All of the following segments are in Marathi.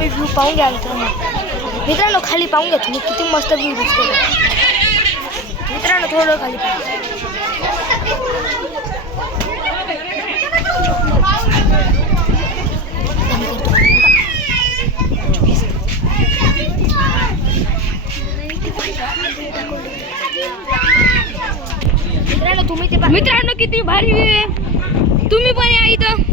तुम्ही व्ह्यू पाहून घ्या मित्रांनो खाली पाहून घ्या तुम्ही किती मस्त व्ह्यू दिसतो मित्रांनो थोडं खाली मित्रांनो तुम्ही ते मित्रांनो किती भारी व्ह्यू आहे तुम्ही पण या इथं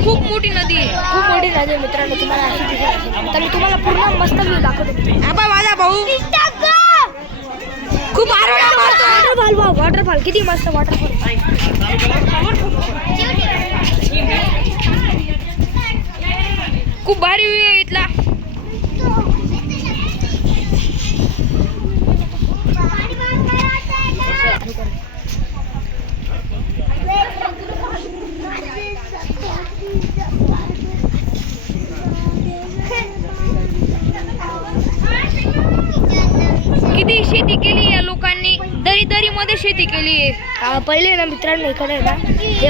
खूप मोठी नदी आहे मित्रांनो तुम्हाला तर मी तुम्हाला पूर्ण मस्त व्ह्यू दाखवतो आबा माझा भाऊ खूप आरोडा मारतो वॉटरफॉल किती मस्त वॉटरफॉल खूप भारी व्ह्यू आहे इथला किती शेती केली या लोकांनी दरी मध्ये शेती केली आहे पहिले ना मित्रांनो इकडे ना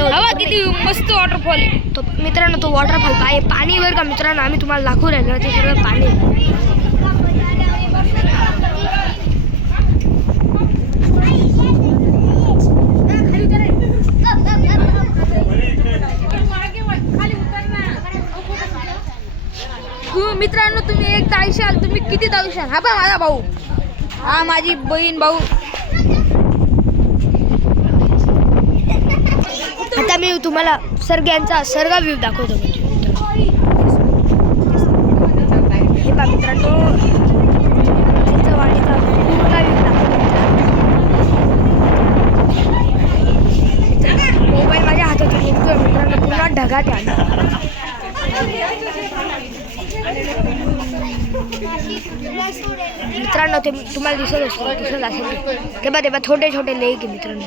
हवा किती मस्त वॉटरफॉल आहे तो मित्रांनो तो वॉटरफॉल पाणी वर का मित्रांनो आम्ही तुम्हाला दाखवू राहिलो ते सगळं पाणी मित्रांनो तुम्ही एक धावशाल तुम्ही किती धावशाल हा बा माझा भाऊ हा माझी बहीण भाऊ आता मी तुम्हाला सर्गांचा सर्ग व्ह्यू दाखवतो हे पहा मित्रांनो वाडीचा पूर्ण व्ह्यू दाखवतो मोबाईल माझ्या हातात निघतोय मित्रांनो पूर्ण ढगात आहे मित्रांनो ते तुम्हाला दिसत असेल ते बघा छोटे छोटे लेक आहे मित्रांनो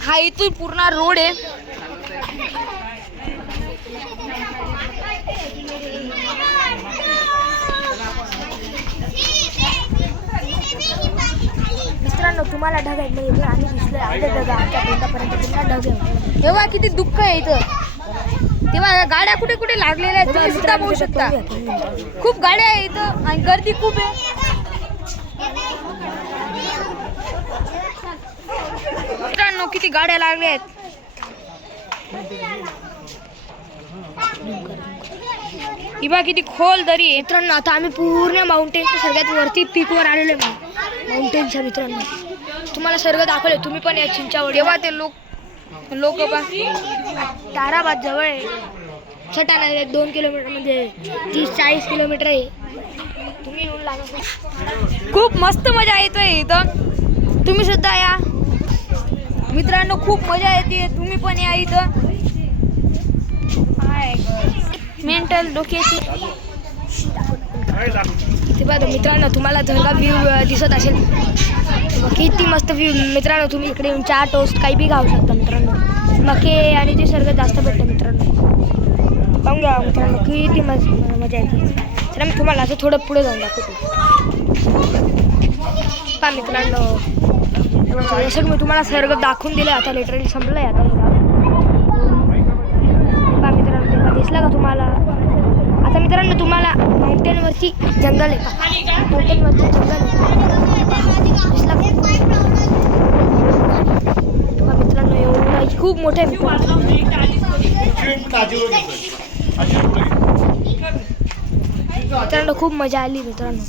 हा इथून पूर्ण रोड आहे मित्रांनो तुम्हाला ढग आहेत म्हणजे आम्ही दिसले अर्धे ढग आमच्या तोंडापर्यंत पुन्हा ढग आहे तेव्हा किती दुःख आहे इथं तेव्हा गाड्या कुठे कुठे लागलेल्या आहेत तुम्ही सुद्धा पाहू शकता खूप गाड्या आहे इथं आणि गर्दी खूप आहे मित्रांनो किती गाड्या लागल्या आहेत इबा किती खोल दरी आहे मित्रांनो आता आम्ही पूर्ण माउंटेनच्या सगळ्यात वरती पीकवर आलेलो आहे माउंटेनच्या मित्रांनो तुम्हाला सर्व दाखवले तुम्ही पण या चिंचावड तेव्हा ते लोक ताराबाद जवळ आहे छटाणा 2 किलोमीटर म्हणजे 30-40 किलोमीटर आहे तुम्ही येऊन लागला खूप मस्त मजा येतोय इथं तुम्ही सुद्धा या मित्रांनो खूप मजा येते तुम्ही पण या इथं मेंटल डोक्याची ते बघा मित्रांनो तुम्हाला जर व्ह्यू दिसत असेल किती मस्त व्ह्यू मित्रांनो तुम्ही इकडे येऊन चहा टोस्ट काही बी खाऊ शकता मित्रांनो मके आणि ते सर्व जास्त भेटतं मित्रांनो पाहून घ्या मित्रांनो किती मजा येते तर मी तुम्हाला असं थोडं पुढे जाऊन दाखवतो पहा मित्रांनो जसं मी तुम्हाला सर्व दाखवून दिलं आता लिटरली संपलं आहे आता पहा मित्रांनो तेव्हा दिसला का तुम्हाला आता मित्रांनो तुम्हाला माउंटेनवरती जंगल आहे माउंटेनवरती जंगल आहे दिसला का मित्रांनो एवढं खूप मोठं आहे मित्रांनो खूप मजा आली मित्रांनो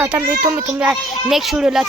आता मी तुम्ही नेक्स्ट व्हिडिओला